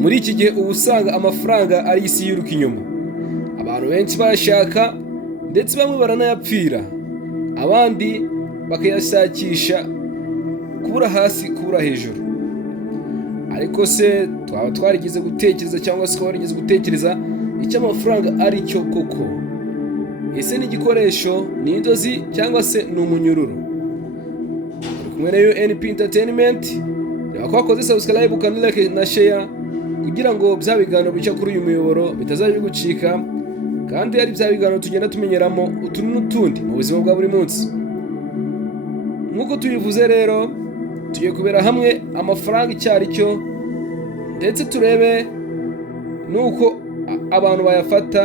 Muri iki gihe uba usanga amafaranga ari isi yiruka inyuma. Abantu benshi bayashaka ndetse bamwe baranayapfira, abandi bakayashakisha kubura hasi kubura hejuru. Ariko se twaba twarigeze gutekereza cyangwa se warigeze gutekereza icyo amafaranga ari cyo koko? Ese ni igikoresho, ni indozi cyangwa se ni umunyururu? Uri kumwe na UNP Entertainment, reba ko wakoze subscribe ukanda like na share kugira ngo bya biganiro bica kuri uyu muyoboro bitazajya bigucika, kandi ari bya biganiro tugenda tumenyeramo utuntu n'utundi mu buzima bwa buri munsi. Nk'uko tubivuze rero, tugiye kubera hamwe amafaranga icyo ari cyo, ndetse turebe n'uko abantu bayafata,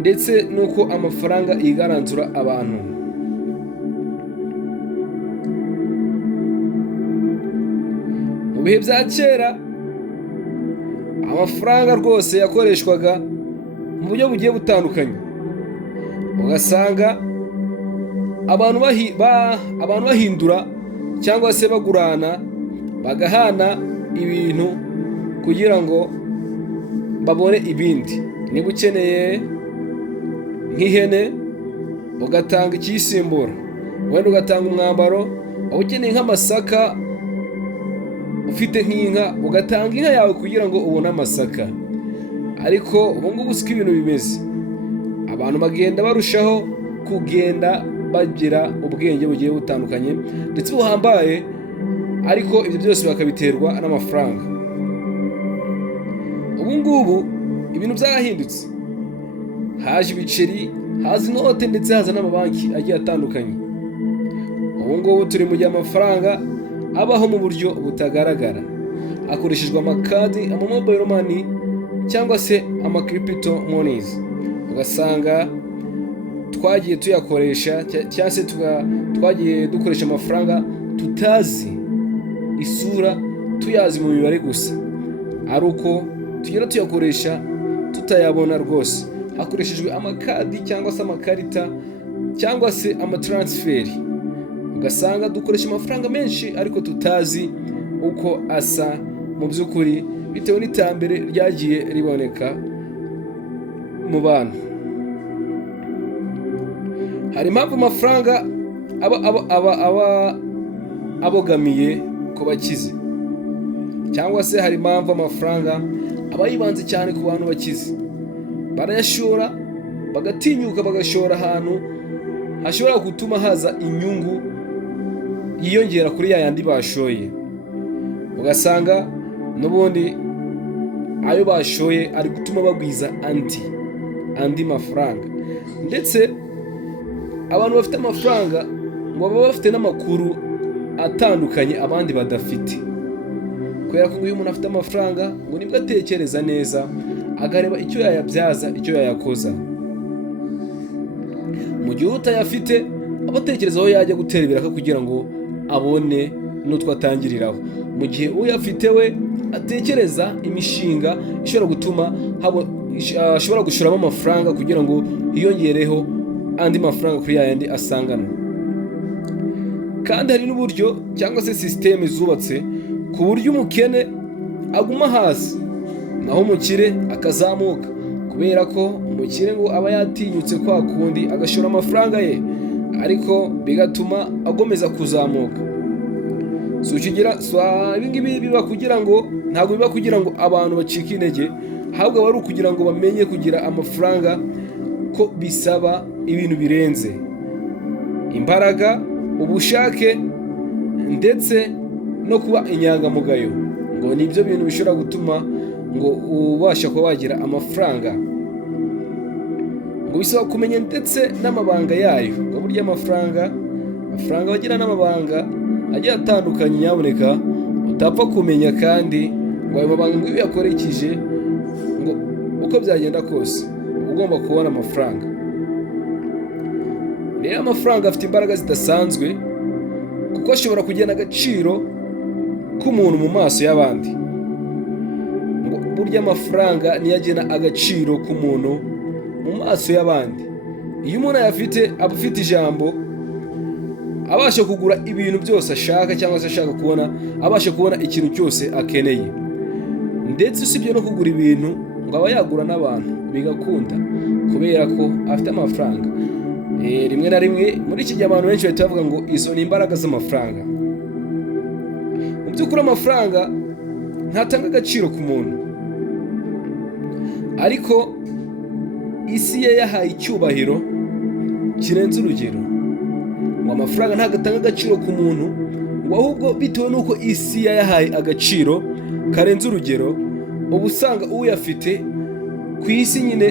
ndetse n'uko amafaranga yigaranzura abantu. Mu bihe bya kera amafaranga rwose yakoreshwaga mu buryo bugiye butandukanye. Ugasanga abantu bahindura cyangwa se bagurana, bagahana ibintu kugira ngo babone ibindi. Niba ukeneye nk'ihene ugatanga ikiyisimbura, wenda ugatanga umwambaro. Waba ukeneye nk'amasaka, ufite nk'inka ugatanga inka yawe kugira ngo ubone amasaka. Ariko ubu ngubu siko ibintu bimeze. Abantu bagenda barushaho kugenda bagira ubwenge bugiye butandukanye ndetse buhambaye, ariko ibyo byose bakabiterwa n'amafaranga. Ubu ngubu ibintu byarahindutse, haje ibiceri, haza inote ndetse haza n'amabanki agiye atandukanye. Ubu ngubu turi mu gihe amafaranga abaho mu buryo butagaragara, hakoreshejwe amakadi, amamobile money cyangwa se crypto monies. Ugasanga twagiye tuyakoresha cyangwa se twagiye dukoresha amafaranga tutazi isura, tuyazi mu mibare gusa, ari uko tugenda tuyakoresha tutayabona rwose. Hakoreshejwe amakadi cyangwa se amakarita cyangwa se amatransferi. Ugasanga dukoresha amafaranga menshi ariko tutazi uko asa mu by'ukuri, bitewe n'iterambere ryagiye riboneka mu bantu. Hari impamvu amafaranga aba abogamiye ku bakize, cyangwa se hari impamvu amafaranga aba yibanze cyane ku bantu bakize. Barayashora, bagatinyuka bagashora ahantu hashobora gutuma haza inyungu yiyongera kuri ya yandi bashoye. Ugasanga n'ubundi ayo bashoye ari gutuma bagwiza andi mafaranga. Ndetse abantu bafite amafaranga ngo baba bafite n'amakuru atandukanye abandi badafite, kubera ko iyo umuntu afite amafaranga ngo nibwo atekereza neza, agareba icyo yayabyaza, icyo yayakoza. Mu gihe utayafite aba atekereza aho yajya gutera ibiraka kugira ngo abone n'utwo atangiriraho. Mu gihe uyafite we atekereza imishinga ishobora gutuma ashobora gushoramo amafaranga kugira ngo hiyongereho andi mafaranga kuri yayandi asangana. Kandi hari n'uburyo cyangwa se sisiteme zubatse ku buryo umukene aguma hasi naho umukire akazamuka, kubera ko umukire ngo aba yatinyutse kwa kundi agashora amafaranga ye, ariko bigatuma agomeza kuzamuka. Ibingibi biba kugira ngo, ntabwo biba kugira ngo abantu bacike intege, ahubwo aba ari ukugira ngo bamenye kugira amafaranga ko bisaba ibintu birenze imbaraga, ubushake ndetse no kuba inyangamugayo. Ngo nibyo bintu bishobora gutuma ngo ubasha kuba wagira amafaranga. Ngo bisaba kumenya ndetse n'amabanga yayo. Ngo burya amafaranga bagira n'amabanga agiye atandukanye, nyaboneka utapfa kumenya, kandi ngo ayo mabanga ngo iyo uyakoresheje ngo uko byagenda kose ugomba kubona amafaranga. Rero amafaranga afite imbaraga zidasanzwe, kuko ashobora kugena agaciro k'umuntu mu maso y'abandi. Ngo burya amafaranga niyo agena agaciro k'umuntu mu maso y'abandi. Iyo umuntu ayafite aba afite ijambo, abasha kugura ibintu byose ashaka cyangwa se ashaka kubona, abasha kubona ikintu cyose akeneye. ndetse usibye no kugura ibintu ngo aba yagura n'abantu bigakunda kubera ko afite amafaranga. Rimwe na rimwe muri iki gihe abantu benshi bahita bavuga ngo izo ni imbaraga z'amafaranga. Mu by'ukuri amafaranga ntatanga agaciro ku muntu, ariko isi ye yahaye icyubahiro kirenze urugero. Ngo amafaranga ntabwo atanga agaciro ku muntu, ngo ahubwo bitewe n'uko isi yayahaye agaciro karenze urugero, uba usanga uyafite ku isi nyine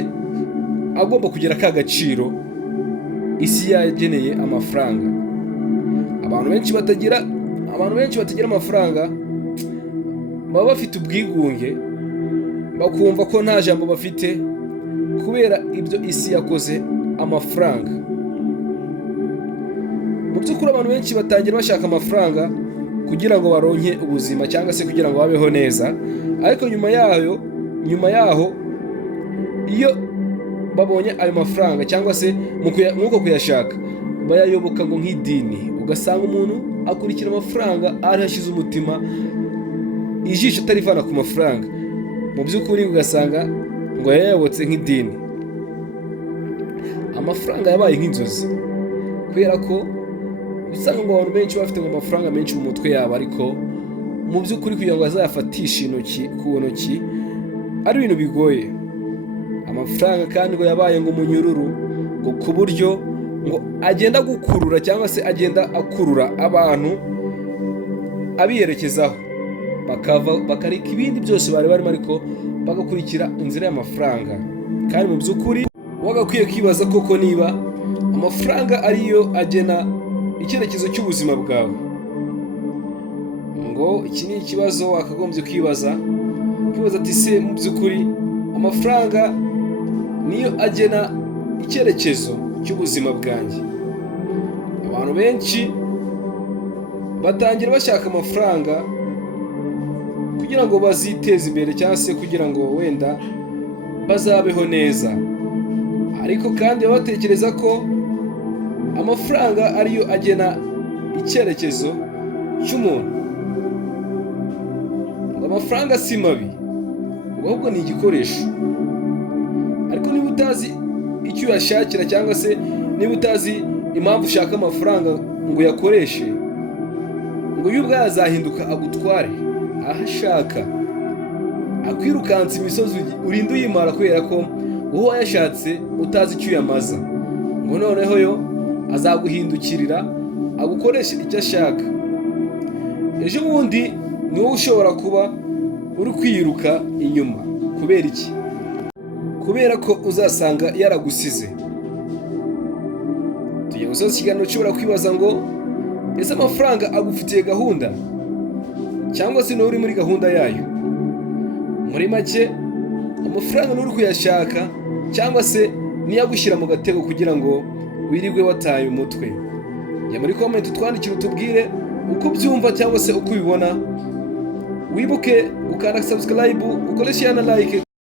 agomba kugira ka gaciro isi yageneye amafaranga. Abantu benshi batagira amafaranga baba bafite ubwigunge, bakumva ko nta jambo bafite kubera ibyo isi yakoze amafaranga. Mu by'ukuri abantu benshi batangira bashaka amafaranga kugira ngo baronke ubuzima cyangwa se kugira ngo babeho neza, ariko nyuma yaho iyo babonye ayo mafaranga cyangwa se nk'uko kuyashaka bayayoboka ngo nk'idini. Ugasanga umuntu akurikira amafaranga arahashize umutima, ijisho atarivana ku mafaranga. Mu by'ukuri ugasanga ngo yayayobotse nk'idini. Amafaranga yabaye nk'inzozi kubera ko usanga ngo abantu benshi bafite amafaranga menshi mu mutwe yabo, ariko mu by'ukuri kugira ngo azayafatishe ku ntoki ari ibintu bigoye. Amafaranga kandi ngo yabaye ngo umunyururu, ngo ku buryo ngo agenda gukurura cyangwa se agenda akurura abantu abiyerekezaho, bakareka ibindi byose bari barimo ariko bagakurikira inzira y'amafaranga. Kandi mu by'ukuri wagakwiye kwibaza koko niba amafaranga ariyo agena icyerekezo cy'ubuzima bwawe. Ngo iki ni ikibazo wakagombye kwibaza ati se mu by'ukuri amafaranga niyo agena icyerekezo cy'ubuzima bwanjye? Abantu benshi batangira bashaka amafaranga kugira ngo baziteze imbere cyangwa se kugira ngo wenda bazabeho neza, ariko kandi baba batekereza ko amafaranga ariyo agena icyerekezo cy'umuntu. Ngo amafaranga si mabi, ngo ahubwo ni igikoresho. Ariko niba utazi icyo uyashakira cyangwa se niba utazi impamvu ushaka amafaranga ngo uyakoreshe, ngo yo ubwayo azahinduka agutware aho ashaka, akwirukansa imisozi urinda uyimara kubera ko wowe wayashatse utazi icyo uyamaza. Ngo noneho yo azaguhindukirira agukoresha icyo ashaka. Ejo bundi ni wowe ushobora kuba uri kwiruka inyuma. Kubera iki? Kubera ko uzasanga yaragusize. Tugiye gusoza ikiganiro ushobora kwibaza ngo ese amafaranga agufitiye gahunda cyangwa se nawe uri muri gahunda yayo? Muri make amafaranga n'uri kuyashaka cyangwa se niyo agushyira mu gatego kugira ngo wirirwe wataye umutwe? Jya muri comment utwandikire utubwire uko ubyumva cyangwa se uko ubibona. Wibuke ukanda subscribe, ukore share na like